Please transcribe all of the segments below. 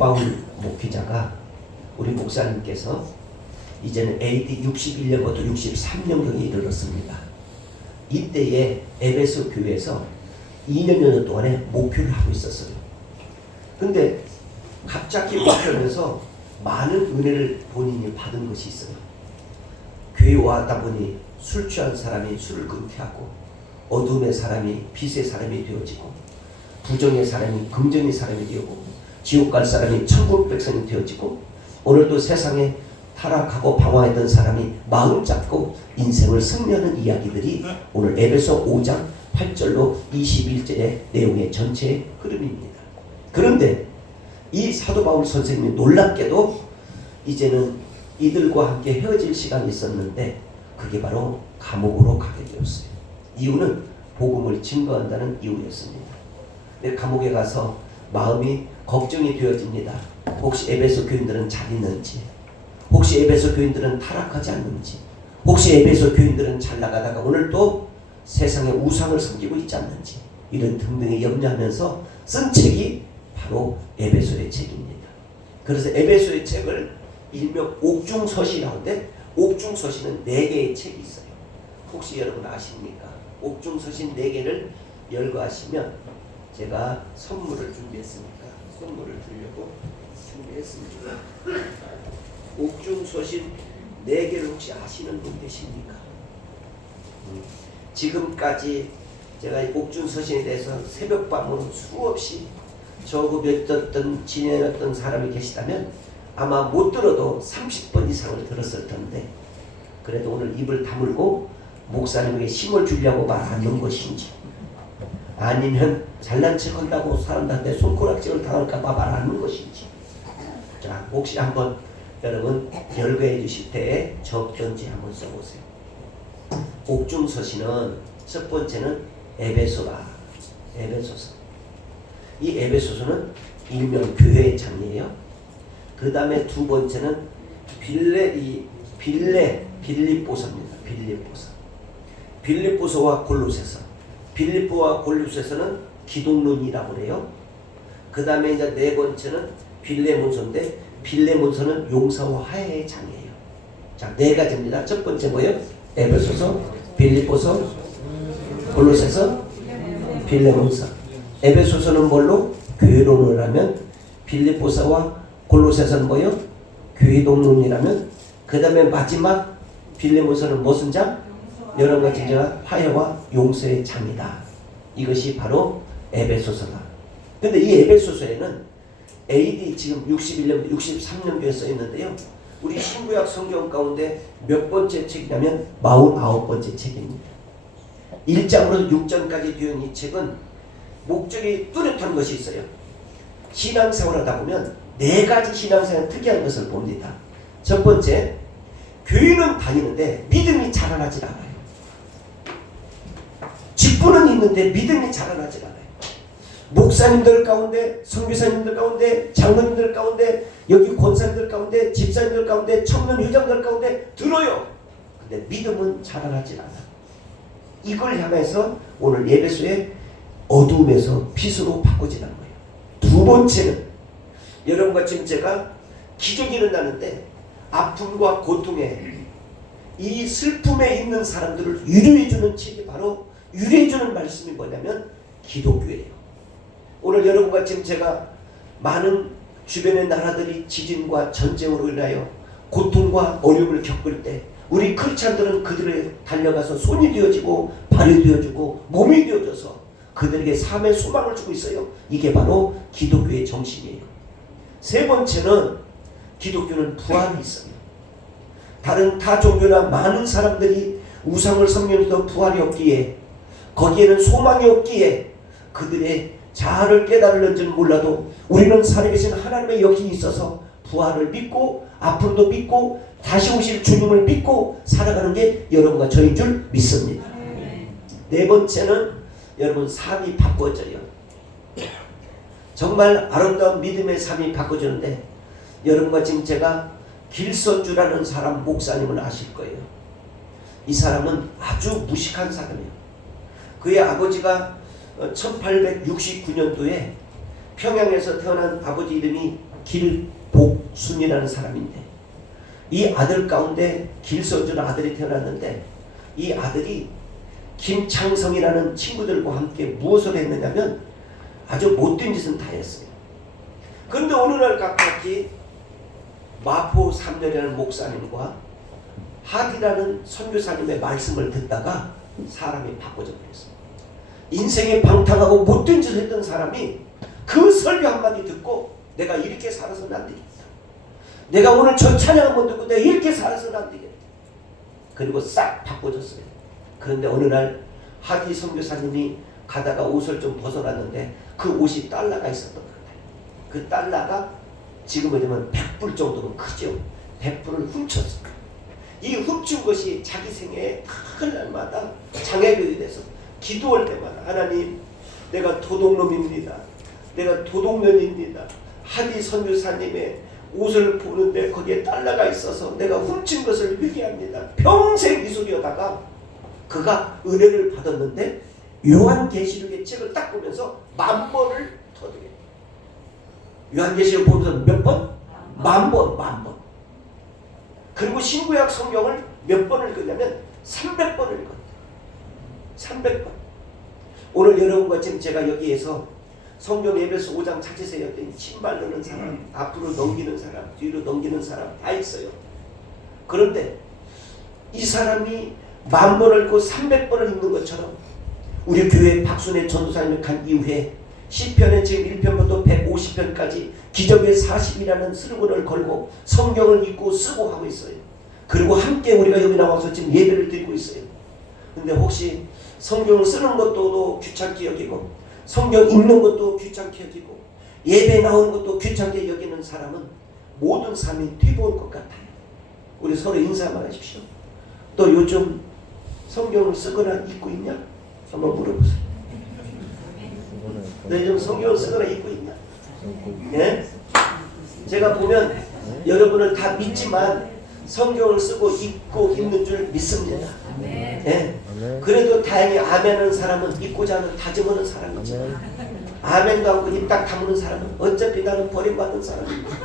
바울 목회자가 우리 목사님께서 이제는 AD 61년부터 63년경에 이르렀습니다. 이때에 에베소 교회에서 2년 동안에 목표를 하고 있었어요. 근데 갑자기 목표하면서 많은 은혜를 본인이 받은 것이 있어요. 교회 와다 보니 술 취한 사람이 술을 끊게 하고, 어둠의 사람이 빛의 사람이 되어지고, 부정의 사람이 긍정의 사람이 되고, 지옥 갈 사람이 천국 백성이 되어지고, 오늘도 세상에 타락하고 방황했던 사람이 마음 잡고 인생을 승리하는 이야기들이 오늘 에베소 5장 8절로 21절의 내용의 전체의 흐름입니다. 그런데 이 사도 바울 선생님이 놀랍게도 이제는 이들과 함께 헤어질 시간이 있었는데 그게 바로 감옥으로 가게 되었어요. 이유는 복음을 증거한다는 이유였습니다. 근데 감옥에 가서 마음이 걱정이 되어집니다. 혹시 에베소 교인들은 잘 있는지, 혹시 에베소 교인들은 타락하지 않는지, 혹시 에베소 교인들은 잘 나가다가 오늘 또 세상의 우상을 섬기고 있지 않는지, 이런 등등의 염려하면서 쓴 책이 바로 에베소의 책입니다. 그래서 에베소의 책을 일명 옥중서시라고 하는데, 옥중서시는 4개의 책이 있어요. 혹시 여러분 아십니까? 옥중서신 4개를 열거하시면 제가 선물을 준비했으니까 선물을 드리려고 준비했습니다. 옥중서신 4개를 혹시 아시는 분 계십니까? 지금까지 제가 옥중서신에 대해서 새벽밤으로 수없이 적어뒀던 지내놨던 사람이 계시다면 아마 못 들어도 30번 이상을 들었을 텐데, 그래도 오늘 입을 다물고 목사님에게 힘을 주려고 말하는 것인지, 아니면 잘난 척한다고 사람들한테 손가락질을 당할까봐 말하는 것인지, 자, 혹시 한번 여러분 열거해 주실 때 적던지 한번 써보세요. 옥중서신은 첫 번째는 에베소다. 에베소서. 이 에베소서는 일명 교회의 장이에요. 그 다음에 두 번째는 빌립보서입니다. 빌립보서와 골로새서. 빌립보와 골로새서는 기독론이라고 그래요. 그 다음에 이제 네 번째는 빌레몬서인데, 빌레몬서는 용서와 화해의 장이에요. 자, 4가지입니다. 첫 번째 뭐예요? 에베소서, 빌립보서, 골로새서, 빌레몬서. 에베소서는 뭘로? 교회론을 하면, 빌립보서와 골로새서는 뭐예요? 교회동론이라면, 그 다음에 마지막 빌레몬서는 무슨 장? 여러 가지 화해와 용서의 장이다. 이것이 바로 에베소서다. 근데 이 에베소서에는 AD 지금 61년부터 63년도에 써 있는데요. 우리 신구약 성경 가운데 몇 번째 책이냐면 49번째 책입니다. 1장부터 6장까지 되어 있는 이 책은 목적이 뚜렷한 것이 있어요. 신앙생활을 하다 보면 4가지 신앙생활 특이한 것을 봅니다. 첫 번째, 교회는 다니는데 믿음이 자라나질 않아요. 직분은 있는데 믿음이 자라나질 않아요. 목사님들 가운데, 선교사님들 가운데, 장로님들 가운데, 여기 권사님들 가운데, 집사님들 가운데, 청년 회장들 가운데 들어요. 근데 믿음은 자라나질 않아. 이걸 향해서 오늘 에베소의 어둠에서 빛으로 바꿔지는 거예요. 두 번째는 여러분과 지금 제가 기적이 일어나는데 아픔과 고통에, 이 슬픔에 있는 사람들을 위로해주는 책이 바로, 위로해주는 말씀이 뭐냐면 기독교예요. 오늘 여러분과 지금 제가 많은 주변의 나라들이 지진과 전쟁으로 인하여 고통과 어려움을 겪을 때 우리 크리스찬들은 그들에 달려가서 손이 되어지고 발이 되어지고 몸이 되어져서 그들에게 삶의 소망을 주고 있어요. 이게 바로 기독교의 정신이에요. 세 번째는 기독교는 부활이 있어요. 다른 타 종교나 많은 사람들이 우상을 섬기면서 부활이 없기에, 거기에는 소망이 없기에 그들의 자아를 깨달을는지는 몰라도 우리는 살아계신 하나님의 역이 있어서 부활을 믿고 앞으로도 믿고 다시 오실 주님을 믿고 살아가는 게 여러분과 저인 줄 믿습니다. 네 번째는 여러분 삶이 바꿔져요. 정말 아름다운 믿음의 삶이 바꿔지는데, 여러분과 지금 제가 길선주라는 사람 목사님을 아실 거예요. 이 사람은 아주 무식한 사람이에요. 그의 아버지가 1869년도에 평양에서 태어난 아버지 이름이 길복순이라는 사람인데 이 아들 가운데 길선주는 아들이 태어났는데 이 아들이 김창성이라는 친구들과 함께 무엇을 했느냐면 아주 못된 짓은 다 했어요. 그런데 어느 날 갑자기 마포 3년이라는 목사님과 하디라는 선교사님의 말씀을 듣다가 사람이 바꿔져 버렸어요. 인생에 방탕하고 못된 짓을 했던 사람이 그 설교 한마디 듣고 내가 이렇게 살아서는 안 되겠다. 내가 오늘 저 찬양 한번 듣고 내가 이렇게 살아서는 안 되겠다. 그리고 싹 바꿔졌어요. 그런데 어느 날 하디 선교사님이 가다가 옷을 좀 벗어났는데 그 옷이 달러가 있었던 것 같아요. 그 달러가 지금은 되면 100불 정도면 크죠. 100불을 훔쳤어요. 이 훔친 것이 자기 생애에 그날마다 장애물이 돼서 기도할 때마다 하나님 내가 도둑놈입니다. 내가 도둑년입니다. 하디 선교사님의 옷을 보는데 거기에 달러가 있어서 내가 훔친 것을 회개합니다. 평생 이 소리 하다가 그가 은혜를 받았는데 요한계시록의 책을 딱 보면서 10,000번을 터득해. 요한계시록 보면서 몇 번? 10,000번. 그리고 신구약 성경을 몇 번을 읽냐면 300번을 읽었다. 300번. 오늘 여러분과 지금 제가 여기에서 성경 에베소 5장 찾으세요. 신발 넣는 사람, 앞으로 넘기는 사람, 뒤로 넘기는 사람 다 있어요. 그런데 이 사람이 10,000번을 읽고 300번을 읽는 것처럼 우리 교회 박순애 전도사님이 간 이후에 시편에 지금 1편부터 150편까지 기적의 40이라는 슬로건을 걸고 성경을 읽고 쓰고 하고 있어요. 그리고 함께 우리가 여기 나와서 지금 예배를 드리고 있어요. 근데 혹시 성경을 쓰는 것도 귀찮게 여기고 성경 읽는 것도 귀찮게 여기고 예배 나오는 것도 귀찮게 여기는 사람은 모든 삶이 뒤보일 것 같아요. 우리 서로 인사만 하십시오. 또 요즘 성경을 쓰거나 읽고 있냐? 한번 물어보세요. 너 요즘 성경을 쓰거나 읽고 있냐? 예? 제가 보면 여러분은 다 믿지만 성경을 쓰고 읽고 있는 줄 믿습니다. 예? 그래도 다행히 아멘하는 사람은 믿고자 하는 다짐하는 사람이지. 아멘도 하고 입 딱 다무는 사람은 어차피 나는 버림받는 사람입니다.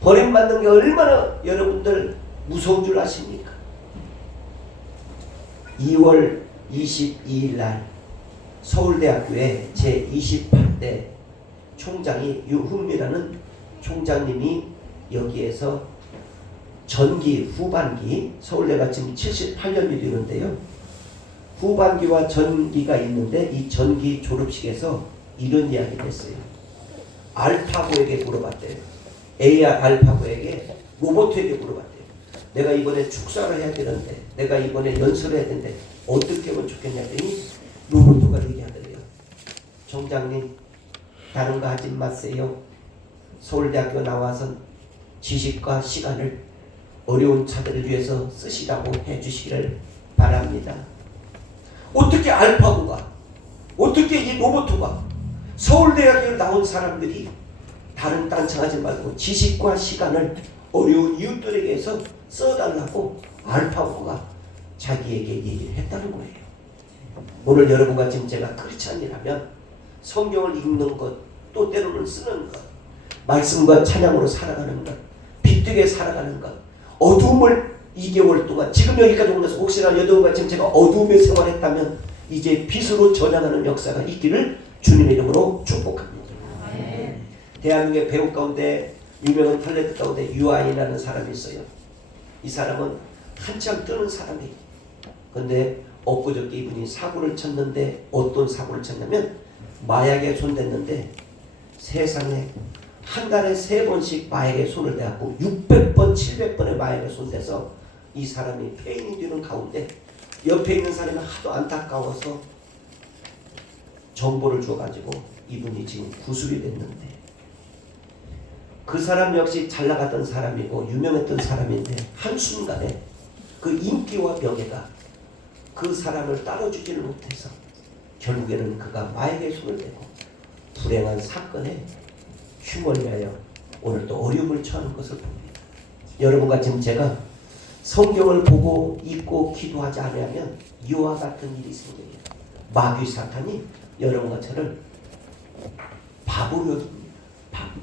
버림받는 게 얼마나 여러분들 무서운 줄 아십니까? 2월 22일 날 서울대학교의 제28대 총장이 유흥미라는 총장님이 여기에서 전기 후반기 서울대가 지금 78년이 되는데요. 후반기와 전기가 있는데 이 전기 졸업식에서 이런 이야기를 했어요. 알파고에게 물어봤대요. AI 알파고에게 로봇에게 물어봤대요. 내가 이번에 축사를 해야 되는데 내가 이번에 연설을 해야 되는데 어떻게 하면 좋겠냐 했더니 로봇가 얘기하더래요. 총장님 다른 거 하지 마세요. 서울대학교 나와서 지식과 시간을 어려운 자들을 위해서 쓰시라고 해주시기를 바랍니다. 어떻게 알파고가 어떻게 이 로봇가 서울대학교에 나온 사람들이 다른 딴청하지 말고 지식과 시간을 어려운 이웃들에게서 써달라고 알파고가 자기에게 얘기를 했다는 거예요. 오늘 여러분과 지금 제가 크리스찬이라면 성경을 읽는 것, 또 때로는 쓰는 것, 말씀과 찬양으로 살아가는 것, 빛되게 살아가는 것, 어두움을 2개월 동안 지금 여기까지 오면서 혹시나 여러분과 지금 제가 어두움에 생활했다면 이제 빛으로 전향하는 역사가 있기를 주님의 이름으로 축복합니다. 대한민국의 배우 가운데 유명한 탤런트 가운데 유아인이라는 사람이 있어요. 이 사람은 한참 뜨는 사람이에요. 그런데 엊그저께 이분이 사고를 쳤는데 어떤 사고를 쳤냐면 마약에 손댔는데 세상에 한 달에 3번씩 마약에 손을 대갖고 600번 700번의 마약에 손대서 이 사람이 폐인이 되는 가운데 옆에 있는 사람이 하도 안타까워서 정보를 줘가지고 이분이 지금 구술이 됐는데 그 사람 역시 잘 나갔던 사람이고 유명했던 사람인데 한순간에 그 인기와 명예가 그 사람을 따라주지를 못해서 결국에는 그가 마약에 손을 대고 불행한 사건에 휘말려야 오늘 또 어려움을 처하는 것을 봅니다. 여러분과 지금 제가 성경을 보고 읽고 기도하지 않으면 이와 같은 일이 생겨요. 마귀 사탄이 여러분과 저를 바보로 여깁니다. 바보.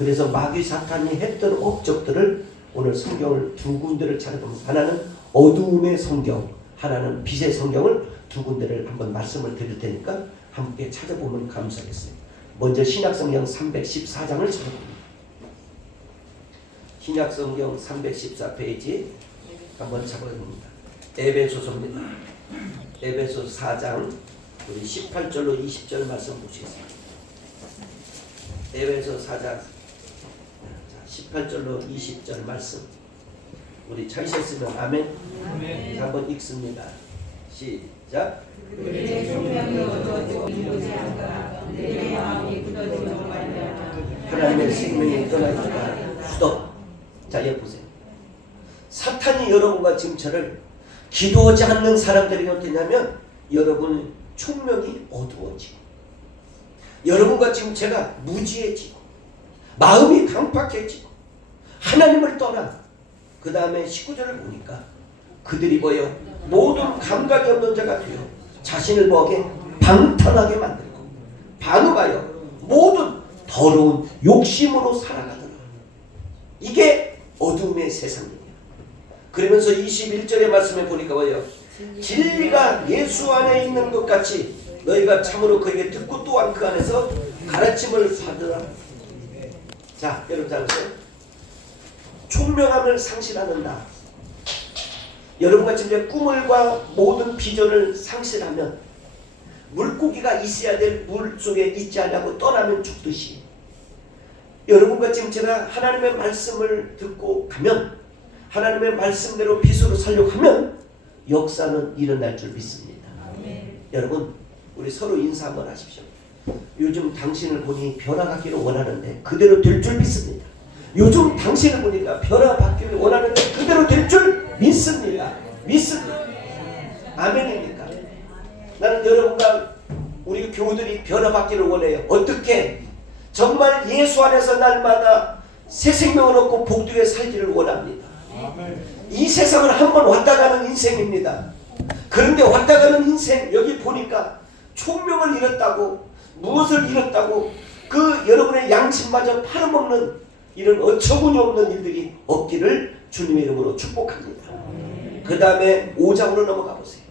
그래서 마귀 사탄이 했던 업적들을 오늘 성경을 두 군데를 찾아보면 하나는 어두움의 성경, 하나는 빛의 성경을 두 군데를 한번 말씀을 드릴 테니까 함께 찾아보면 감사하겠습니다. 먼저 신약성경 314장을 찾아봅니다. 신약성경 314페이지 한번 찾아봅니다. 에베소서입니다. 에베소 4장 우리 18절로 20절 말씀 보시겠습니다. 에베소 4장 18절로 20절 말씀 우리 찾으셨으면 아멘. 아멘. 한번 읽습니다. 시작. 하나님의 생명이 떠나니까 수도. 자, 여기 보세요. 사탄이 여러분과 지금 저를 기도하지 않는 사람들이 어떠냐면 여러분 총명이 어두워지고 여러분과 지금 제가 무지해지고 마음이 강팍해지고 하나님을 떠나 그 다음에 19절을 보니까 그들이 뭐예요? 모든 감각이 없는 자가 되어 자신을 뭐하게 방탕하게 만들고 반응하여 모든 더러운 욕심으로 살아가더라. 이게 어둠의 세상이에요. 그러면서 21절의 말씀에 보니까 뭐예요? 진리가 예수 안에 있는 것 같이 너희가 참으로 그에게 듣고 또한 그 안에서 가르침을 받으라. 자, 여러분 잘 보세요. 총명함을 상실하는 나. 여러분과 지금 꿈을과 모든 비전을 상실하면 물고기가 있어야 될 물 속에 있지 않냐고 떠나면 죽듯이 여러분과 지금 제가 하나님의 말씀을 듣고 가면 하나님의 말씀대로 빛으로 살려고 하면 역사는 일어날 줄 믿습니다. 여러분 우리 서로 인사 한번 하십시오. 요즘 당신을 보니 변화받기를 원하는데 그대로 될 줄 믿습니다. 요즘 당신을 보니까 변화받기를 원하는데 그대로 될 줄 믿습니다. 믿습니다. 아멘입니까? 나는 여러분과 우리 교우들이 변화받기를 원해요. 어떻게? 정말 예수 안에서 날마다 새 생명을 얻고 복되게 살기를 원합니다. 이 세상을 한번 왔다 가는 인생입니다. 그런데 왔다 가는 인생 여기 보니까 총명을 잃었다고 무엇을 잃었다고 그 여러분의 양심마저 팔아먹는 이런 어처구니 없는 일들이 없기를 주님의 이름으로 축복합니다. 그 다음에 5장으로 넘어가 보세요.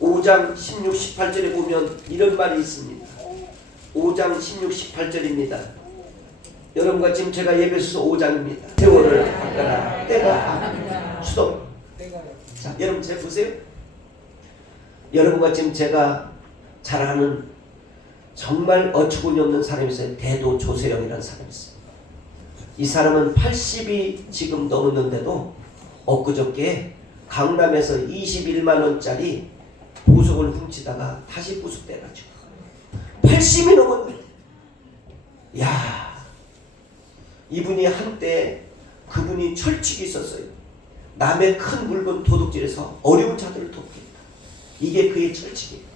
5장 16, 18절에 보면 이런 말이 있습니다. 5장 16, 18절입니다. 여러분과 지금 제가 예배서 5장입니다. 세월을 바꿔라. 때가 수도. 자, 여러분 제 보세요. 여러분과 지금 제가 잘 아는 정말 어처구니 없는 사람이 있어요. 대도 조세영이라는 사람이 있어요. 이 사람은 80이 지금 넘었는데도 엊그저께 강남에서 21만 원짜리 보석을 훔치다가 다시 부숙돼가지고 80이 넘었는데 야 이분이 한때 그분이 철칙이 있었어요. 남의 큰 물건 도둑질해서 어려운 자들을 돕겠다. 이게 그의 철칙이에요.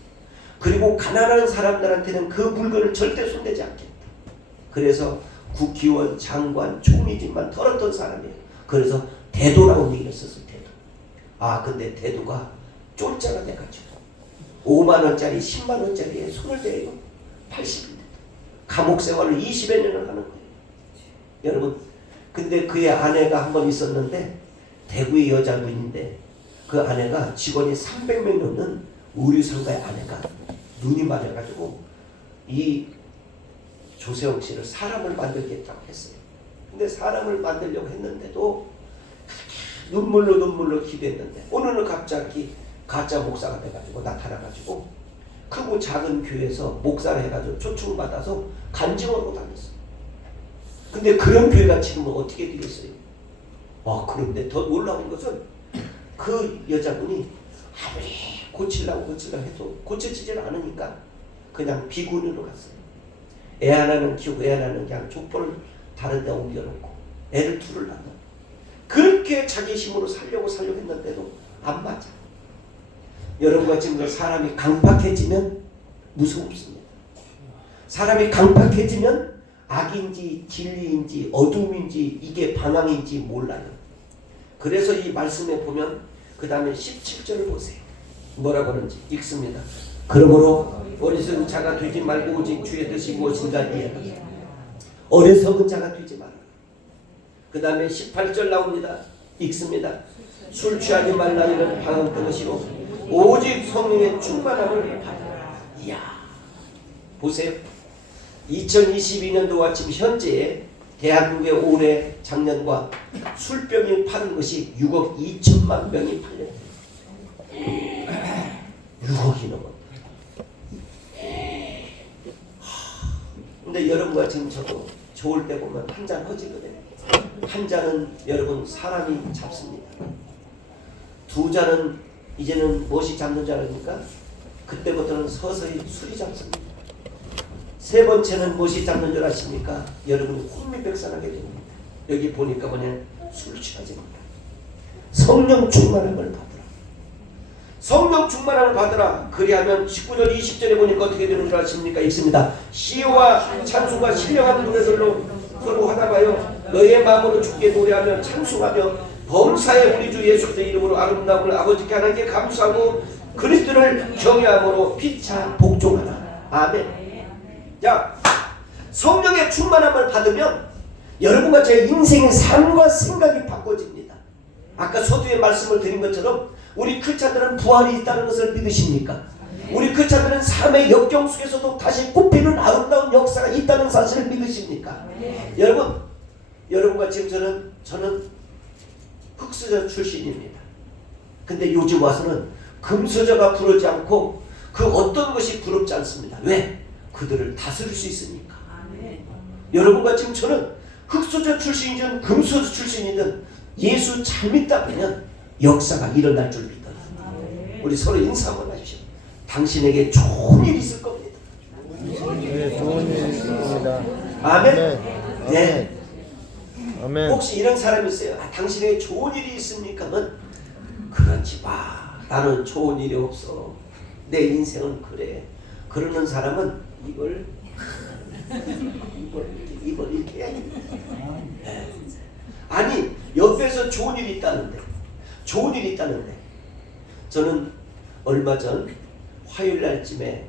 그리고 가난한 사람들한테는 그 물건을 절대 손대지 않겠다. 그래서 국회의원, 장관, 총리직만 털었던 사람이에요. 그래서 대도라고 얘기를 썼어요. 대도. 아 근데 대도가 쫄자가 돼가지고 5만 원짜리 10만 원짜리에 손을 대요. 80인데 감옥 생활을 20여 년을 하는 거예요. 여러분 근데 그의 아내가 한 번 있었는데 대구의 여자분인데 그 아내가 직원이 300명 넘는 의류상가의 아내가 눈이 맞아가지고 이 조세영 씨를 사람을 만들겠다고 했어요. 근데 사람을 만들려고 했는데도 눈물로 기도했는데 오늘은 갑자기 가짜 목사가 돼가지고 나타나가지고 크고 작은 교회에서 목사를 해가지고 초청받아서 간증하고 다녔어요. 근데 그런 교회가 지금은 어떻게 되겠어요? 그런데 더 놀라운 것은 그 여자분이 아무리 고치려고 해도 고쳐지질 않으니까 그냥 비군으로 갔어요. 애 하나는 키우고 애 하나는 그냥 족보를 다른 데 옮겨놓고 애를 둘을 낳는 그렇게 자기 힘으로 살려고 했는데도 안 맞아. 여러분과 지금 사람이 강팍해지면 무섭습니다. 사람이 강팍해지면 악인지 진리인지 어둠인지 이게 방황인지 몰라요. 그래서 이 말씀에 보면 그 다음에 17절을 보세요. 뭐라고 하는지 읽습니다. 그러므로 어리석은 자가 되지 말고 오직 주의 뜻이 무엇인가 이해하라. 어리석은 자가 되지 마라. 그 다음에 18절 나옵니다. 읽습니다. 술 취하지 말라 이는 방언 것이고 오직 성령의 충만함을 받아라. 이야, 보세요. 2022년도와 지금 현재의 대한민국의 올해 작년과 술병이 파는 것이 6억 2천만 병이 팔렸대요. 6억이 넘었다. 근데 여러분과 지금 저도 좋을 때 보면 한 잔 허지거든요. 한 잔은 여러분 사람이 잡습니다. 두 잔은 이제는 무엇이 잡는 줄 아십니까? 그때부터는 서서히 술이 잡습니다. 세 번째는 무엇이 잡는 줄 아십니까? 여러분이 혼미백산하게 됩니다. 여기 보니까 뭐냐? 술 취하지 마라. 성령 충만함을 받으라. 성령 충만함을 받으라. 그리하면 19절 20절에 보니까 어떻게 되는 줄 아십니까? 읽습니다. 시와 찬송과 신령한 노래들로 서로 화답하여 너의 마음으로 주께 노래하며 찬송하며 범사의 우리 주 예수 그리스도의 이름으로 아름다움을 아버지께 하나님께 감사하고 그리스도를 경외함으로 피차 복종하라. 아멘. 자, 성령의 충만함을 받으면 여러분과 제 인생의 삶과 생각이 바꿔집니다. 아까 서두에 말씀을 드린 것처럼 우리 크리스찬들은 부활이 있다는 것을 믿으십니까? 우리 크리스찬들은 삶의 역경 속에서도 다시 꽃피는 아름다운 역사가 있다는 사실을 믿으십니까? 여러분과 지금 저는 흑수저 출신입니다. 근데 요즘 와서는 금수저가 부르지 않고 그 어떤 것이 부럽지 않습니다. 왜? 그들을 다스릴 수 있으니까. 여러분과 지금 저는 흑수저 출신이든 금수저 출신이든 예수 잘 믿다 보면 역사가 일어날 줄 믿어요. 우리 서로 인사 한번 하십시오. 당신에게 좋은 일이 있을 겁니다. 네, 좋은 일이 있습니다. 아멘. 네. 네. 아멘. 혹시 이런 사람이 있어요? 당신에게 좋은 일이 있습니까는 그렇지 마. 나는 좋은 일이 없어. 내 인생은 그래. 그러는 사람은 이걸 이렇게 해야 됩니다. 네. 아니 옆에서 좋은 일이 있다는데 저는 얼마 전 화요일 날쯤에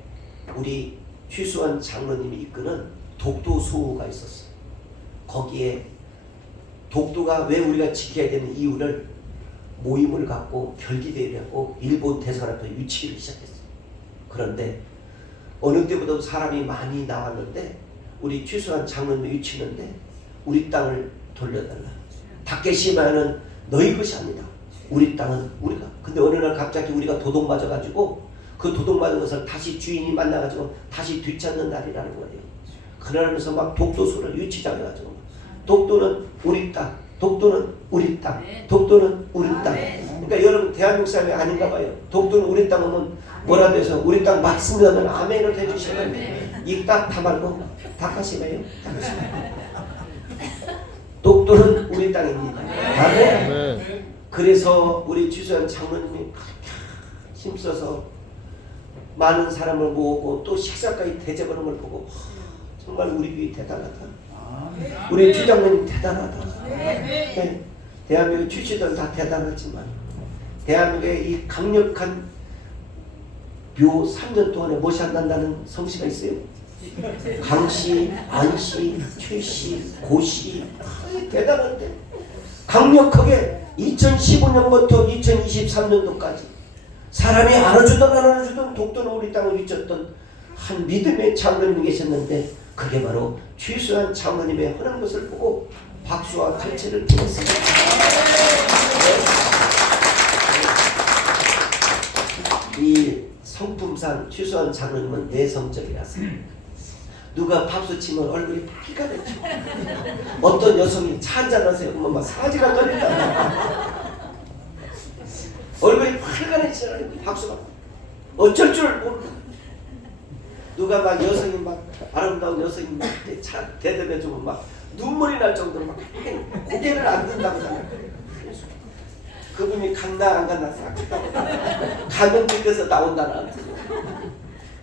우리 최수환 장로님이 이끄는 독도 수호가 있었어요. 거기에 독도가 왜 우리가 지켜야 되는 이유를 모임을 갖고 결기대회하고 일본 대사관 앞에 위치를 시작했어요. 그런데 어느 때보다도 사람이 많이 나왔는데 우리 최수환 장로님이 위치는데 우리 땅을 돌려달라. 다케시마는 너희 것이 아니다. 우리 땅은 우리가. 근데 어느 날 갑자기 우리가 도둑 맞아가지고 그 도둑 맞은 것을 다시 주인이 만나가지고 다시 되찾는 날이라는 거예요. 그러면서 막 독도소를 유치장해가지고 독도는 우리 땅, 독도는 우리 땅, 독도는 우리 땅. 그러니까 여러분 대한민국 사람이 아닌가 봐요. 독도는 우리 땅 오면 뭐라 돼서 우리 땅 맞습니다면 아멘을 해주시면 이 땅 다 말고 다카시마요. 독도는 우리 땅입니다. 아멘. 그래서 우리 최수환 장로님이 힘써서 많은 사람을 모으고 또 식사까지 대접하는 걸 보고 정말 우리 교회 대단하다. 우리 주장님 대단하다. 네. 대한민국 주치들은 다 대단하지만 대한민국의 이 강력한 묘 3년 동안에 무엇이 안 난다는 성씨가 있어요? 강씨, 안씨, 최씨, 고씨. 대단한데 강력하게 2015년부터 2023년도까지 사람이 알아주든 안 알아주든 독도는 우리 땅을 위쳤던 한 믿음의 장로님이 계셨는데 그게 바로 최수환 장로님의 하는 것을 보고 박수와 칼채를 보냈습니다. 이 성품상 최수환 장로님은 내성적이라서 누가 박수 치면 얼굴이 빨개졌죠. 어떤 여성이 차 한잔 하세요. 그러면 막 사지가 떨린다. 얼굴이 빨개지잖아요. 박수가. 어쩔 줄 모르고. 누가 막 여성이 막 아름다운 여성이 막 차 대접해주면 막 눈물이 날 정도로 막 고개를 안 든다고 하잖아요. 그분이 갔나 안 갔나 생각했다고. 가면 뒤에서 나온다나.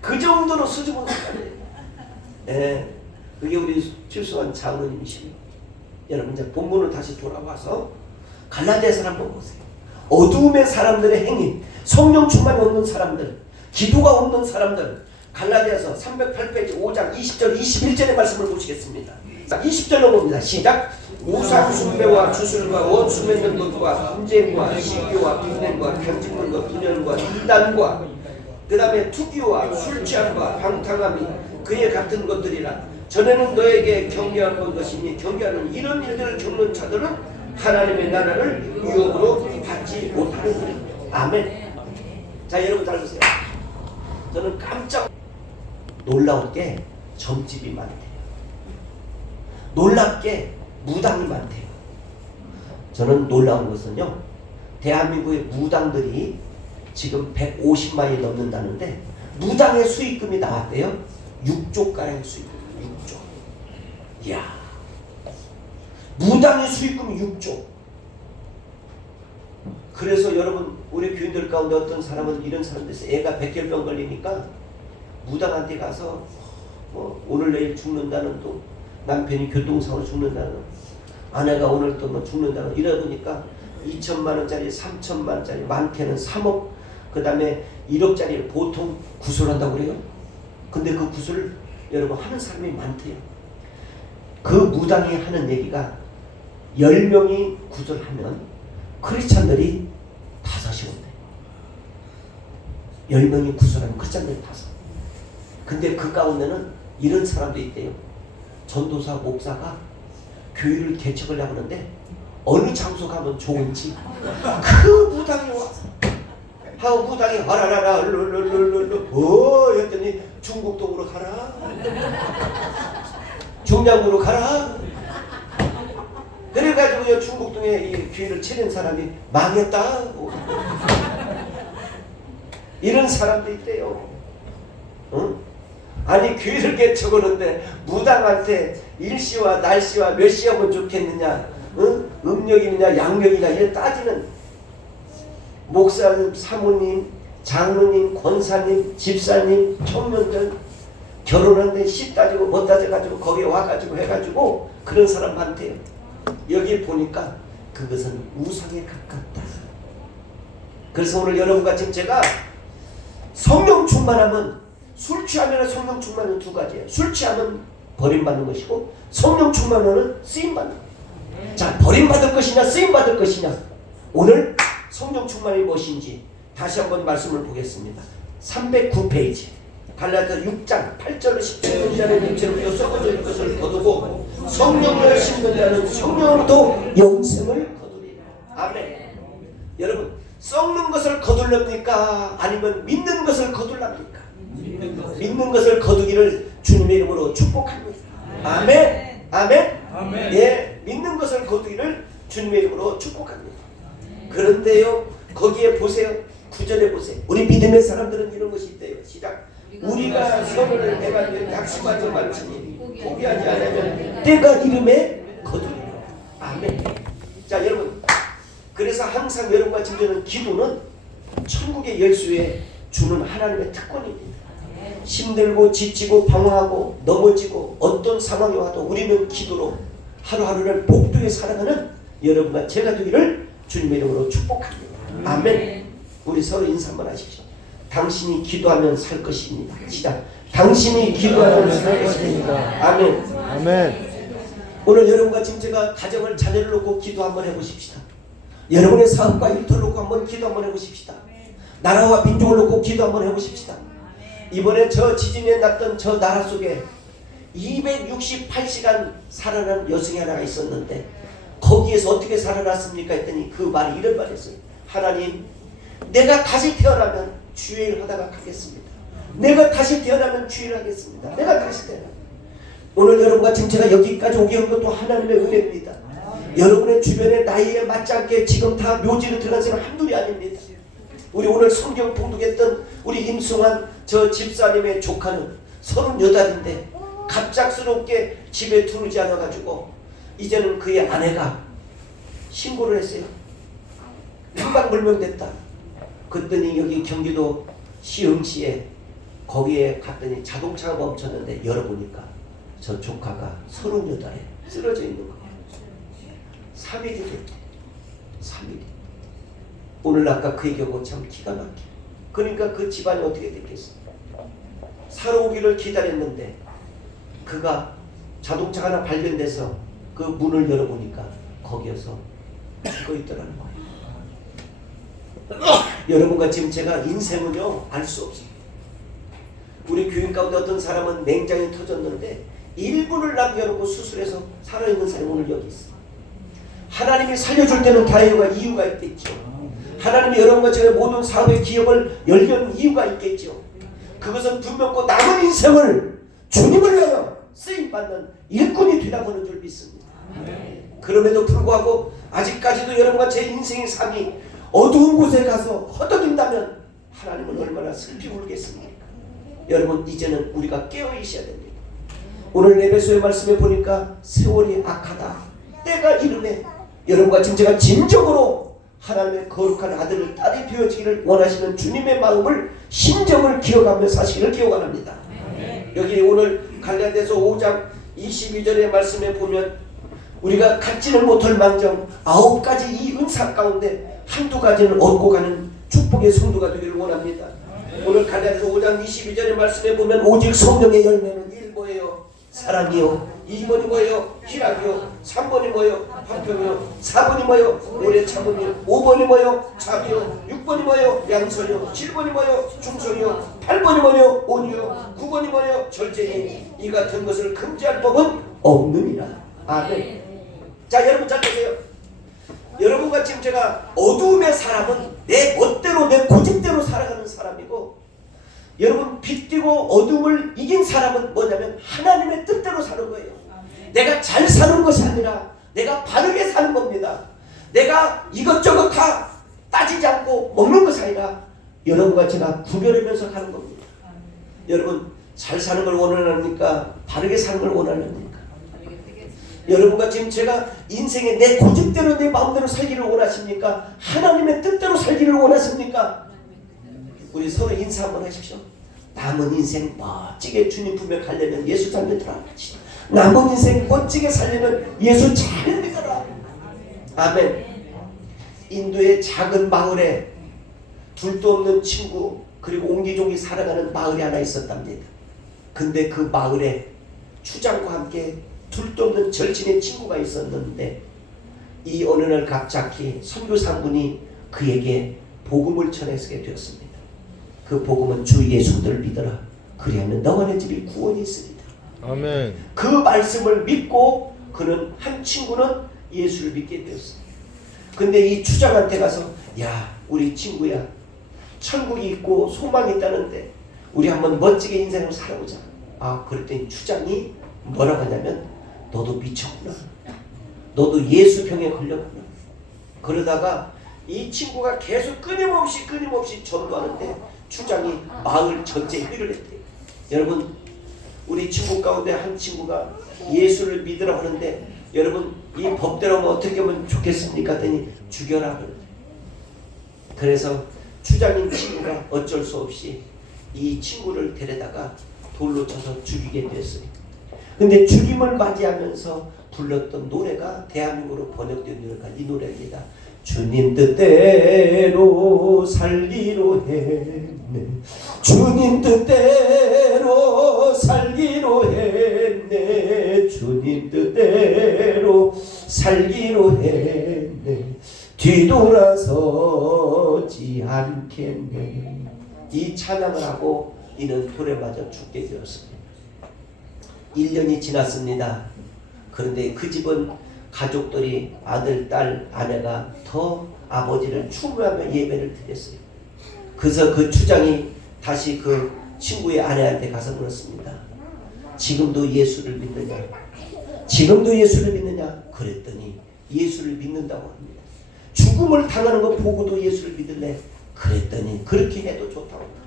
그 정도로 수줍은 사람이에요. 네, 그게 우리 최수환 장로님이십니다. 여러분 이제 본문으로 다시 돌아와서 갈라디아서 한번 보세요. 어두움의 사람들의 행위, 성령 충만이 없는 사람들, 기도가 없는 사람들, 갈라디아서 308페이지 5장 20절 21절의 말씀을 보시겠습니다. 20절 넘어옵니다. 시작. 우상 숭배와 주술과 원수 맺는 것과 분쟁과 시기와 빈냄과 편짓는 것 분열과 이단과 그 다음에 투기와 술 취함과 방탕함이 그에 같은 것들이라. 전에는 너에게 경계한 것이니 경계하는 이런 일들을 겪는 자들은 하나님의 나라를 유업으로 받지 못하느니라. 아멘. 자, 여러분 잘 보세요. 저는 깜짝 놀라운 게 점집이 많대요. 놀랍게 무당이 많대요. 저는 놀라운 것은요, 대한민국의 무당들이 지금 150만이 넘는다는데 무당의 수익금이 나왔대요. 6조가량 수익금. 6조. 이야, 무당의 수익금이 6조. 그래서 여러분, 우리 교인들 가운데 어떤 사람은 이런 사람들 있어요. 애가 백혈병 걸리니까 무당한테 가서 오늘 내일 죽는다는 또 남편이 교통사고로 죽는다는, 아내가 오늘 또 뭐 죽는다는, 이러다 보니까 2천만 원짜리 3천만 원짜리 많게는 3억 그 다음에 1억짜리를 보통 구술한다고 그래요. 근데 그 구슬을 여러분 하는 사람이 많대요. 그 무당이 하는 얘기가 10명이 구슬하면 크리스찬들이 5이 온대요. 10명이 구슬하면 크리스찬들이 5. 근데 그 가운데는 이런 사람도 있대요. 전도사 목사가 교회를 개척을 하는데 어느 장소 가면 좋은지 그 무당이 와서 하고 무당이 와라라라 르르르르르 했더니 중국동으로 가라, 중량구로 가라. 그래가지고 중국동에 이 교회를 차린 사람이 망했다. 이런 사람도 있대요. 응? 아니, 교회를 개척하는데 무당한테 일시와 날씨와 몇 시 하면 좋겠느냐, 응? 음력이냐 양력이냐 이런 따지는 목사님, 사모님, 장로님, 권사님, 집사님, 청년들 결혼하는데 시 따지고 못 따져가지고 거기에 와가지고 해가지고 그런 사람 많대요. 여기 보니까 그것은 우상에 가깝다. 그래서 오늘 여러분과 지금 제가 성령 충만하면, 술 취하면 성령 충만은 두 가지예요. 술 취하면 버림받는 것이고 성령 충만은 쓰임받는 거예요. 자, 버림받을 것이냐 쓰임받을 것이냐, 오늘 성령 충만이 무엇인지 다시 한번 말씀을 보겠습니다. 309페이지 갈라디아 6장 8절로 17절 자는 육체로 썩어져 있는 것을 거두고 성령을 심는 자는 성령으로도 영생을 거두리라. 아멘. 여러분, 썩는 것을 거둘랍니까? 아니면 믿는 것을 거둘랍니까? 믿는 것을 거두기를 주님의 이름으로 축복합니다. 아멘. 아멘. 아멘. 예, 믿는 것을 거두기를 주님의 이름으로 축복합니다. 그런데요, 거기에 보세요. 9절에 보세요. 우리 믿음의 사람들은 이런 것이 있대요. 시작. 우리가 선을 해가지고 약속하지 말지니 포기하지 않으면 때가 이름에 거두리라. 아멘. 자, 여러분, 그래서 항상 여러분과 지금 기도는 천국의 열쇠에 주는 하나님의 특권입니다. 힘들고 지치고 방황하고 넘어지고 어떤 상황이 와도 우리는 기도로 하루하루를 복되게 살아가는 여러분과 제가 되기를 주님의 이름으로 축복합니다. 아멘. 우리 서로 인사 한번 하십시오. 당신이 기도하면 살 것입니다. 시작. 당신이 기도하면 살 것입니다. 아멘. 아멘. 오늘 여러분과 지금 제가 가정을, 자녀를 놓고 기도 한번 해보십시다. 여러분의 사업과 일터를 놓고 한번 기도 한번 해보십시다. 나라와 민족을 놓고 기도 한번 해보십시다. 이번에 저 지진에 났던 저 나라 속에 268시간 살아난 여성이 하나가 있었는데 거기에서 어떻게 살아났습니까? 했더니 그 말이 이런 말이었어요. 하나님, 내가 다시 태어나면 주일 하다가 가겠습니다. 내가 다시 태어나면 주일 하겠습니다. 내가 다시 태어나면. 오늘 여러분과 지금 제가 여기까지 오게 한 것도 하나님의 은혜입니다. 여러분의 주변에 나이에 맞지 않게 지금 다 묘지로 들어간 사람 한둘이 아닙니다. 우리 오늘 성경 봉독했던 우리 임승환 저 집사님의 조카는 38인데 갑작스럽게 집에 들어오지 않아가지고 이제는 그의 아내가 신고를 했어요. 행방불명됐다. 그랬더니 여기 경기도 시흥시에 거기에 갔더니 자동차가 멈췄는데 열어보니까 저 조카가 38에 쓰러져 있는 거예요. 3일이 됐대. 3일이. 오늘 아까 그 얘기하고 참 기가 막혀. 그러니까 그 집안이 어떻게 됐겠어? 살아오기를 기다렸는데 그가 자동차 하나 발견돼서 그 문을 열어보니까 거기에서 죽어 있더라는 거예요. 여러분과 지금 제가 인생은요 알 수 없습니다. 우리 교인 가운데 어떤 사람은 맹장이 터졌는데 1분을 남겨놓고 수술해서 살아있는 사람이 오늘 여기 있어요. 하나님이 살려줄 때는 다이어가 이유가 있겠죠. 하나님이 여러분과 제가 모든 사업의 기업을 열려는 이유가 있겠죠. 그것은 분명코 남은 인생을 주님을 위하여 쓰임받는 일꾼이 되라고 하는 줄 믿습니다. 그럼에도 불구하고 아직까지도 여러분과 제 인생의 삶이 어두운 곳에 가서 허덕인다면 하나님은 얼마나 슬피 울겠습니까? 여러분 이제는 우리가 깨어 있어야 됩니다. 오늘 에베소의 말씀에 보니까 세월이 악하다 때가 이르매 여러분과 지금 제가 진정으로 하나님의 거룩한 아들 딸이 되어지기를 원하시는 주님의 마음을 심정을 기억하며 사실을 기억합니다. 여기 오늘 갈라디아서 5장 22절의 말씀에 보면 우리가 갖지는 못할 망정 9가지 이 은사 가운데 한두 가지는 얻고 가는 축복의 성도가 되기를 원합니다. 오늘 갈라디아서 5장 22절의 말씀에 보면 오직 성령의 열매는 1번이요 사랑이요 2번이 뭐예요? 희락이요 3번이 뭐예요? 화평이요 4번이 뭐예요? 오래 참음이요 5번이 뭐예요? 자비요 6번이 뭐예요? 양선이요 7번이 뭐예요? 충성이요 8번이 뭐예요? 온유요 9번이 뭐예요? 절제니 이 같은 것을 금지할 법은 없느니라. 아멘. 자 여러분 잘 보세요. 여러분과 지금 제가 어두움의 사람은 내 멋대로 내 고집대로 살아가는 사람이고 여러분 빛띠고 어둠을 이긴 사람은 뭐냐면 하나님의 뜻대로 사는 거예요. 내가 잘 사는 것이 아니라 내가 바르게 사는 겁니다. 내가 이것저것 다 따지지 않고 먹는 것이 아니라 여러분과 제가 구별하면서 가는 겁니다. 여러분 잘 사는 걸 원하십니까? 바르게 사는 걸 원하십니까? 여러분과 지금 제가 인생에 내 고집대로 내 마음대로 살기를 원하십니까? 하나님의 뜻대로 살기를 원하십니까? 우리 서로 인사 한번 하십시오. 남은 인생 멋지게 주님 품에 가려면 예수 잘 믿어라. 남은 인생 멋지게 살려면 예수 잘 믿어라. 아멘. 인도의 작은 마을에 둘도 없는 친구 그리고 옹기종기 살아가는 마을이 하나 있었답니다. 근데 그 마을에 추장과 함께 둘도 없는 절친의 친구가 있었는데 이 어느 날 갑자기 선교사분이 그에게 복음을 전하게 되었습니다. 그 복음은 주 예수를 믿어라. 그리하면 너와 내 집이 구원이 있으리라. 아멘. 그 말씀을 믿고 그는 한 친구는 예수를 믿게 되었습니다. 근데 이 추장한테 가서 야 우리 친구야 천국이 있고 소망이 있다는데 우리 한번 멋지게 인생을 살아보자. 아 그랬더니 추장이 뭐라고 하냐면 너도 미쳤구나. 너도 예수병에 걸렸구나. 그러다가 이 친구가 계속 끊임없이 전도하는데 추장이 마을 전체에 회를 했대요. 여러분 우리 친구 가운데 한 친구가 예수를 믿으라 하는데 여러분 이 법대로 하면 어떻게 하면 좋겠습니까? 하더니 죽여라 그러죠. 그래서 추장인 친구가 어쩔 수 없이 이 친구를 데려다가 돌로 쳐서 죽이게 됐어요. 근데 죽임을 맞이하면서 불렀던 노래가 대한민국으로 번역된 노래가 이 노래입니다. 주님 뜻대로 살기로 했네. 주님 뜻대로 살기로 했네. 주님 뜻대로 살기로 했네. 뒤돌아서지 않겠네. 이 찬양을 하고 이는 돌에 맞아 죽게 되었습니다. 1년이 지났습니다. 그런데 그 집은 가족들이 아들, 딸, 아내가 더 아버지를 추모하며 예배를 드렸어요. 그래서 그 추장이 다시 그 친구의 아내한테 가서 물었습니다. 지금도 예수를 믿느냐? 지금도 예수를 믿느냐? 그랬더니 예수를 믿는다고 합니다. 죽음을 당하는 거 보고도 예수를 믿을래? 그랬더니 그렇게 해도 좋다고 합니다.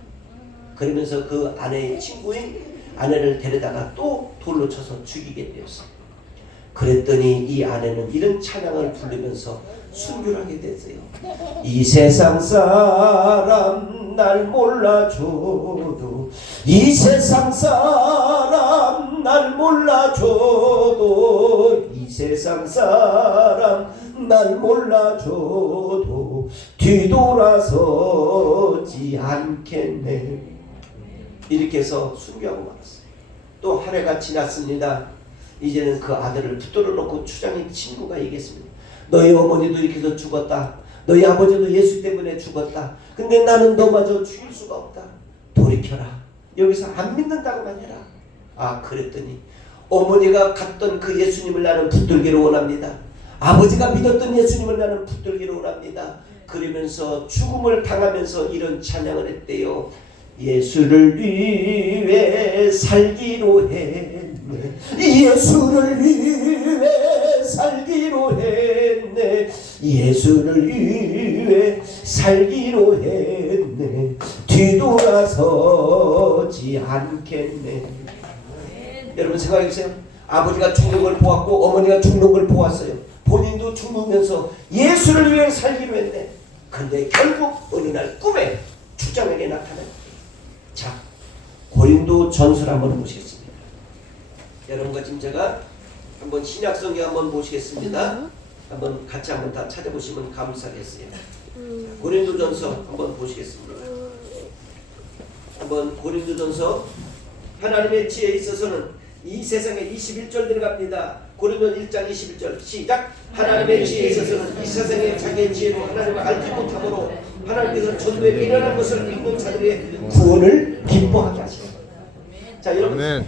그러면서 그 아내의 친구인 아내를 데려다가 또 돌로 쳐서 죽이게 되었어요. 그랬더니 이 아내는 이런 찬양을 부르면서 순교하게 됐어요. 이 세상 사람 날 몰라줘도 이 세상 사람 날 몰라줘도 이 세상 사람 날 몰라줘도 뒤돌아서지 않겠네. 이렇게 해서 순교하고 말았어요. 또 한 해가 지났습니다. 이제는 그 아들을 붙들어 놓고 추장의 친구가 얘기했습니다. 너희 어머니도 이렇게 해서 죽었다. 너희 아버지도 예수 때문에 죽었다. 근데 나는 너마저 죽일 수가 없다. 돌이켜라. 여기서 안 믿는다고만 해라. 아, 그랬더니 어머니가 갔던 그 예수님을 나는 붙들기를 원합니다. 아버지가 믿었던 예수님을 나는 붙들기를 원합니다. 그러면서 죽음을 당하면서 이런 찬양을 했대요. 예수를 위해 살기로 했네. 예수를 위해 살기로 했네. 예수를 위해 살기로 했네. 뒤돌아서지 않겠네. 여러분 생각해보세요. 아버지가 죽는 걸 보았고 어머니가 죽는 걸 보았어요. 본인도 죽으면서 예수를 위해 살기로 했네. 근데 결국 어느 날 꿈에 추장에게 나타났다. 자, 고린도 전설 한번 보시겠습니다. 여러분과 지금 제가 한번 신약성경 한번 보시겠습니다. 한번 같이 한번 다 찾아보시면 감사하겠어요. 고린도 전서 한번 보시겠습니다. 한번 고린도 전서 하나님의 지혜에 있어서는 이 세상에 21절 들어갑니다. 고린도 1장 21절 시작. 하나님의 지혜에 있어서는 이 세상에 자기의 지혜로 하나님을 알지 못함으로 하나님께서 전도에 미련한 것을 믿는 자들의 구원을 기뻐하게 하시옵소서. 자, 여러분 아멘.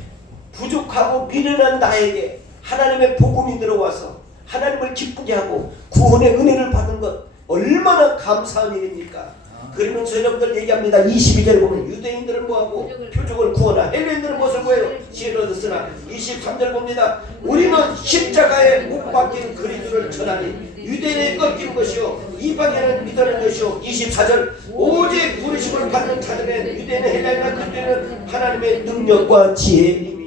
부족하고 미련한 나에게 하나님의 복음이 들어와서 하나님을 기쁘게 하고 구원의 은혜를 받은 것 얼마나 감사한 일입니까? 그러면서 여러분들 얘기합니다. 22절 보면 유대인들은 뭐하고 표적을 구하나 헬레인들은 무엇을 구해요? 지혜를 얻었으나 23절 봅니다. 우리는 십자가에 못 박힌 그리스도를 전하니 유대인의 꺾이는 것이요 이방인은 믿어낸 것이요 24절 오직 부르심을 받는 자들은 유대인은 헬레인이나 그리스도인은 하나님의 능력과 지혜입니다.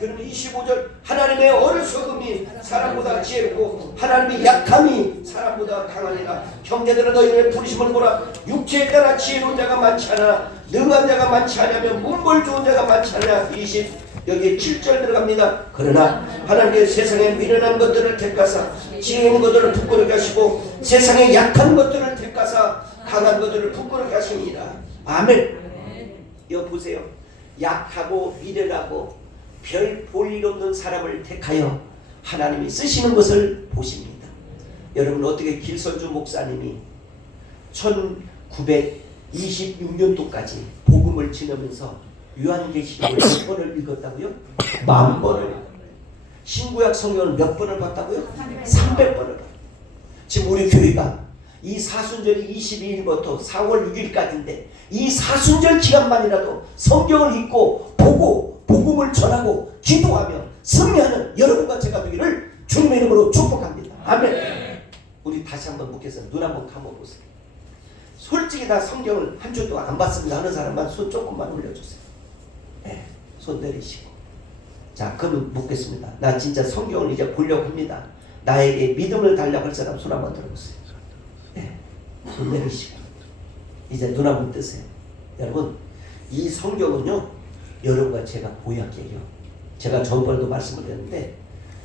그러면 25절 하나님의 어리석음이 사람보다 지혜롭고 하나님의 약함이 사람보다 강하니라. 형제들은 너희를 부르심을 보라. 육체에 따라 지혜로운 자가 많지 않아 능한 자가 많지 않으면 문벌 좋은 자가 많지 않아. 여기 7절 들어갑니다. 그러나 하나님께서 세상에 미련한 것들을 택하사 지혜로운 것들을 부끄럽게 하시고 세상에 약한 것들을 택하사 강한 것들을 부끄럽게 하시니라. 아멘. 여기 보세요. 약하고 미련하고 별 볼 일 없는 사람을 택하여 하나님이 쓰시는 것을 보십니다. 여러분 어떻게 길선주 목사님이 1926년도까지 복음을 지내면서 요한계시록을 몇 번을 읽었다고요? 10,000번을. 신구약 성경을 몇 번을 봤다고요? 300번을 봤어요. 지금 우리 교회가 이 사순절이 22일부터 4월 6일까지인데 이 사순절 기간만이라도 성경을 읽고 보고 복음을 전하고 기도하며 승리하는 여러분과 제가 되기를 주님의 이름으로 축복합니다. 아멘. 우리 다시 한번 묻겠습니다. 눈 한번 감아보세요. 솔직히 다 성경을 한 주 동안 안 봤습니다 하는 사람만 손 조금만 올려주세요. 네, 손 내리시고. 자, 그럼 묻겠습니다. 나 진짜 성경을 이제 보려고 합니다. 나에게 믿음을 달라고 할 사람 손 한번 들어보세요. 네, 손 내리시고. 이제 눈 한번 뜨세요. 여러분 이 성경은요 여러분과 제가 보약이에요. 제가 전번에도 말씀을 드렸는데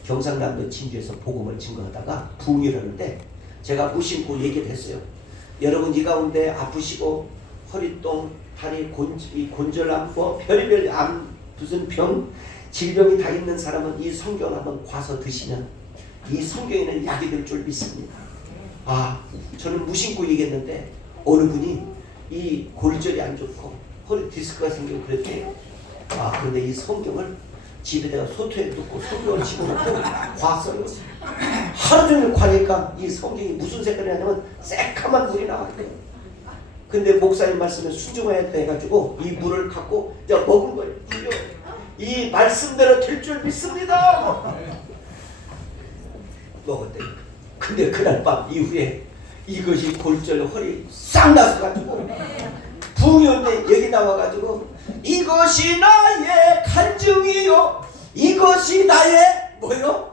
경상남도 진주에서 복음을 증거하다가 부흥을 하는데 제가 무심코 얘기를 했어요. 여러분 이 가운데 아프시고 허리똥, 다리 곤절암, 뭐 별의별 암 무슨 병 질병이 다 있는 사람은 이 성경을 한번 봐서 드시면 이 성경에는 약이 될 줄 믿습니다. 아, 저는 무심코 얘기했는데 어느 분이 이 골절이 안 좋고 허리 디스크가 생기고 그랬대요. 아, 그런데 이 성경을 집에 내가 소토에 넣고 성경을 집어넣고 봤어요. 하루 종일 과니까 이 성경이 무슨 색깔이 나냐면 새카만 물이 나왔대요. 근데 목사님 말씀에 순종해야 돼 해가지고 이 물을 갖고 이제 먹은 거예요. 이 말씀대로 될 줄 믿습니다. 먹었대요. 근데 그날 밤 이후에 이것이 골절 허리 싹 나서가지고 부흥이 온데 여기 나와가지고 이것이 나의 간증이요 이것이 나의 뭐요?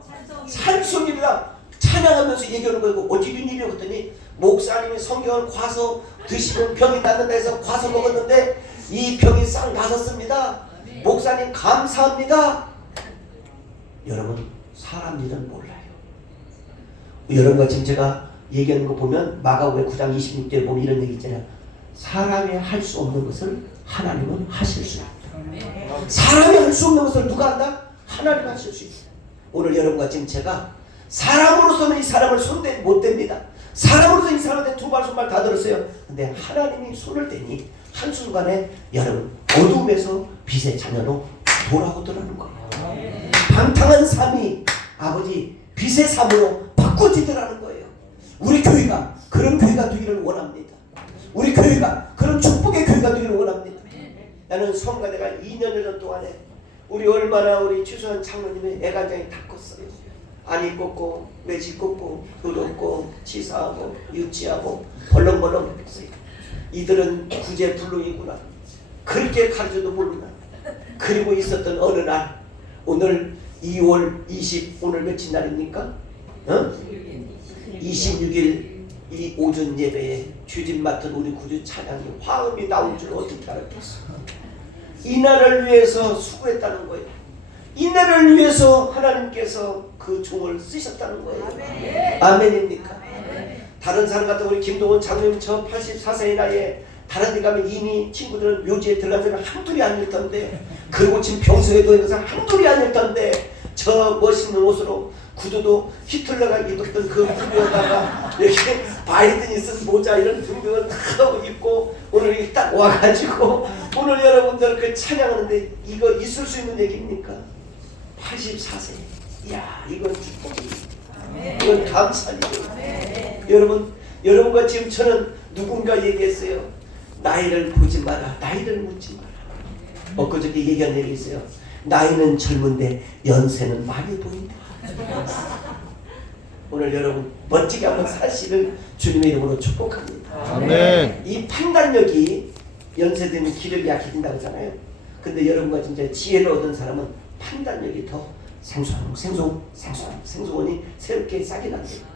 찬송입니다. 찬양하면서 얘기하는 거고 어찌 된 일이요? 그랬더니 목사님이 성경을 과서 드시면 병이 낫는다 해서 과서 먹었는데 이 병이 싹 나섰습니다. 목사님 감사합니다. 여러분 사람 일은 몰라요. 여러분과 지금 제가 얘기하는 거 보면 마가복음 9장 26절에 보면 이런 얘기 있잖아요. 사람이 할 수 없는 것을 하나님은 하실 수 있다. 사람이 할 수 없는 것을 누가 한다? 하나님이 하실 수 있다. 오늘 여러분과 지금 제가 사람으로서는 이 사람을 손대 못 댑니다. 사람으로서 이 사람한테 두 발 손발 다 들었어요. 근데 하나님이 손을 대니 한순간에 여러분 어둠에서 빛의 자녀로 돌아오더라는 거예요. 방탕한 삶이 아버지 빛의 삶으로 바꿔지더라는 거예요. 우리 교회가 그런 교회가 되기를 원합니다. 우리 교회가 그런 축복의 교회가 되기를 원합니다. 나는 성가대가 2년여 전 동안에 우리 얼마나 우리 최소한 장로님의 애간장이 다 컸어요. 안이 꽂고 매지 꽂고 더럽고 치사하고 유치하고 벌렁벌렁 했어요. 이들은 구제불능이구나. 그렇게 가르쳐도 모르나. 그리고 있었던 어느 날 오늘 2월 20 오늘 며칠 날입니까? 26일 이 오전 예배에 주진 맡은 우리 구주 찬양이 화음이 나올 줄 어떻게 알았겠어. 이날을 위해서 수고했다는 거예요. 이날을 위해서 하나님께서 그 종을 쓰셨다는 거예요. 아멘입니까? 다른 사람 같은 우리 김동원 장로님 저 84세의 나이에 다른 데 가면 이미 친구들은 묘지에 들어간 사람이 한둘이 아닐 텐데, 그리고 지금 병석에도 있는 사람 한둘이 아닐 텐데, 저 멋있는 옷으로 구두도 히틀러가 입었던 그 구두에다가 이렇게 바이든이 쓴 모자 이런 등등을 다 입고 오늘 딱 와가지고 오늘 여러분들 그 찬양하는데 이거 있을 수 있는 얘기입니까? 84세. 이야, 이건 축복입니다. 이건 감사합니다. 여러분과 지금 저는 누군가 얘기했어요. 나이를 보지 마라. 나이를 묻지 마라. 엊그저께 얘기한 얘기 있어요. 나이는 젊은데 연세는 많이 보인다. 오늘 여러분 멋지게 한번 사실을 주님의 이름으로 축복합니다. 아멘. 이 판단력이 연세되면 기력이 약해진다고 하잖아요. 근데 여러분과 진짜 지혜를 얻은 사람은 판단력이 더 생소하니 새롭게 싹이 납니다.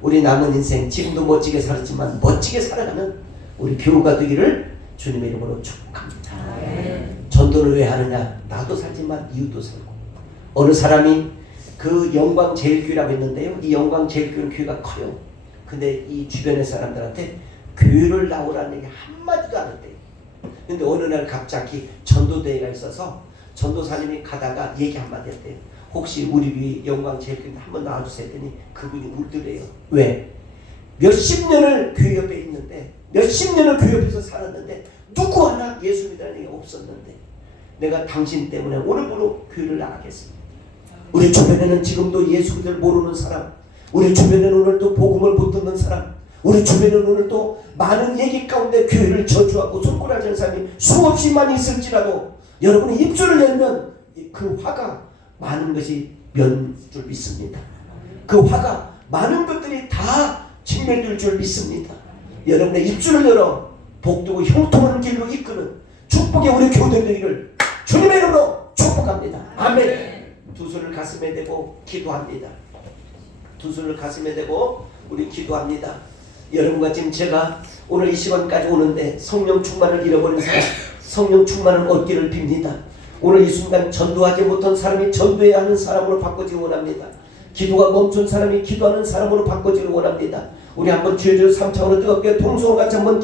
우리 남은 인생 지금도 멋지게 살았지만 멋지게 살아가는 우리 교우가 되기를 주님의 이름으로 축복합니다. 전도를 왜 하느냐? 나도 살지만 이웃도 살고. 어느 사람이 그 영광제일교회라고 했는데요. 이 영광제일교회는 교회가 커요. 근데 이 주변의 사람들한테 교회를 나오라는 얘기 한마디도 안 했대요. 근데 어느 날 갑자기 전도대회가 있어서 전도사님이 가다가 얘기 한마디 했대요. 혹시 우리 교회 영광제일교회 한번 나와주세요 했더니 그분이 울더래요. 왜? 몇십 년을 교회 옆에 있는데, 몇십 년을 교회 옆에서 살았는데 누구 하나 예수 믿으라는 얘기가 없었는데, 내가 당신 때문에 오늘부로 교회를 나가겠습니다. 우리 주변에는 지금도 예수 믿을 모르는 사람, 우리 주변에는 오늘도 복음을 못 듣는 사람, 우리 주변에는 오늘도 많은 얘기 가운데 교회를 저주하고 손가락질하는 사람이 수없이 많이 있을지라도 여러분이 입술을 열면 그 화가 많은 것이 면 줄 믿습니다. 그 화가 많은 것들이 다 진멸될 줄 믿습니다. 여러분의 입술을 열어 복되고 형통하는 길로 이끄는 축복의 우리 교우들 되기를 주님의 이름으로 축복합니다. 아멘. 두 손을 가슴에 대고 기도합니다. 두 손을 가슴에 대고 우리 기도합니다. 여러분과 지금 제가 오늘 이 시간까지 오는데 성령 충만을 잃어버린 사람, 성령 충만을 얻기를 빕니다. 오늘 이 순간 전도하지 못한 사람이 전도해야 하는 사람으로 바꿔지기 원합니다. 기도가 멈춘 사람이 기도하는 사람으로 바꿔지기를 원합니다. 우리 한번 주여 주여 3차원으로 뜨겁게 통성을 같이 한번